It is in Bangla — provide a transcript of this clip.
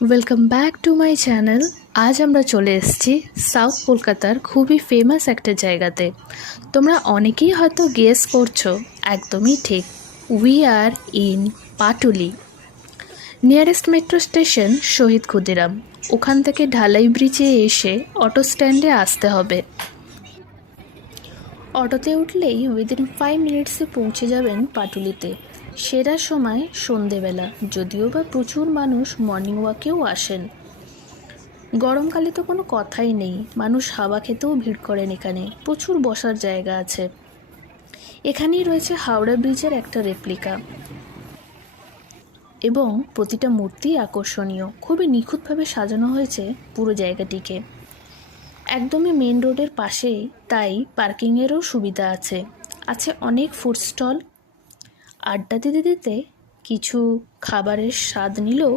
Welcome back to my channel. আজ আমরা চলে এসেছি সাউথ কলকাতার খুবই ফেমাস একটা জায়গাতে। তোমরা অনেকেই হয়তো গেস করছো, একদমই ঠিক, we are in Patuli. Nearest metro station Shahid Khudiram. ওখান থেকে ঢালাই ব্রিজে এসে অটো স্ট্যান্ডে আসতে হবে। অটোতে উঠলেই উইদিন 5 মিনিটসে পৌঁছে যাবেন পাটুলিতে। সেরা সময় সন্ধেবেলা, যদিও বা প্রচুর মানুষ মর্নিং ওয়াকেও আসেন। গরমকালে তো কোনো কথাই নেই, মানুষ হাওয়া খেতেও ভিড় করেন। এখানে প্রচুর বসার জায়গা আছে। এখানেই রয়েছে হাওড়া ব্রিজের একটা রেপ্লিকা, এবং প্রতিটা মূর্তি আকর্ষণীয়, খুবই নিখুঁতভাবে সাজানো হয়েছে পুরো জায়গাটিকে। একদমই মেন রোডের পাশেই, তাই পার্কিংয়েরও সুবিধা আছে। আছে অনেক ফুড স্টল। আড্ডা দিতে দিতে কিছু খাবারের স্বাদ নিলেও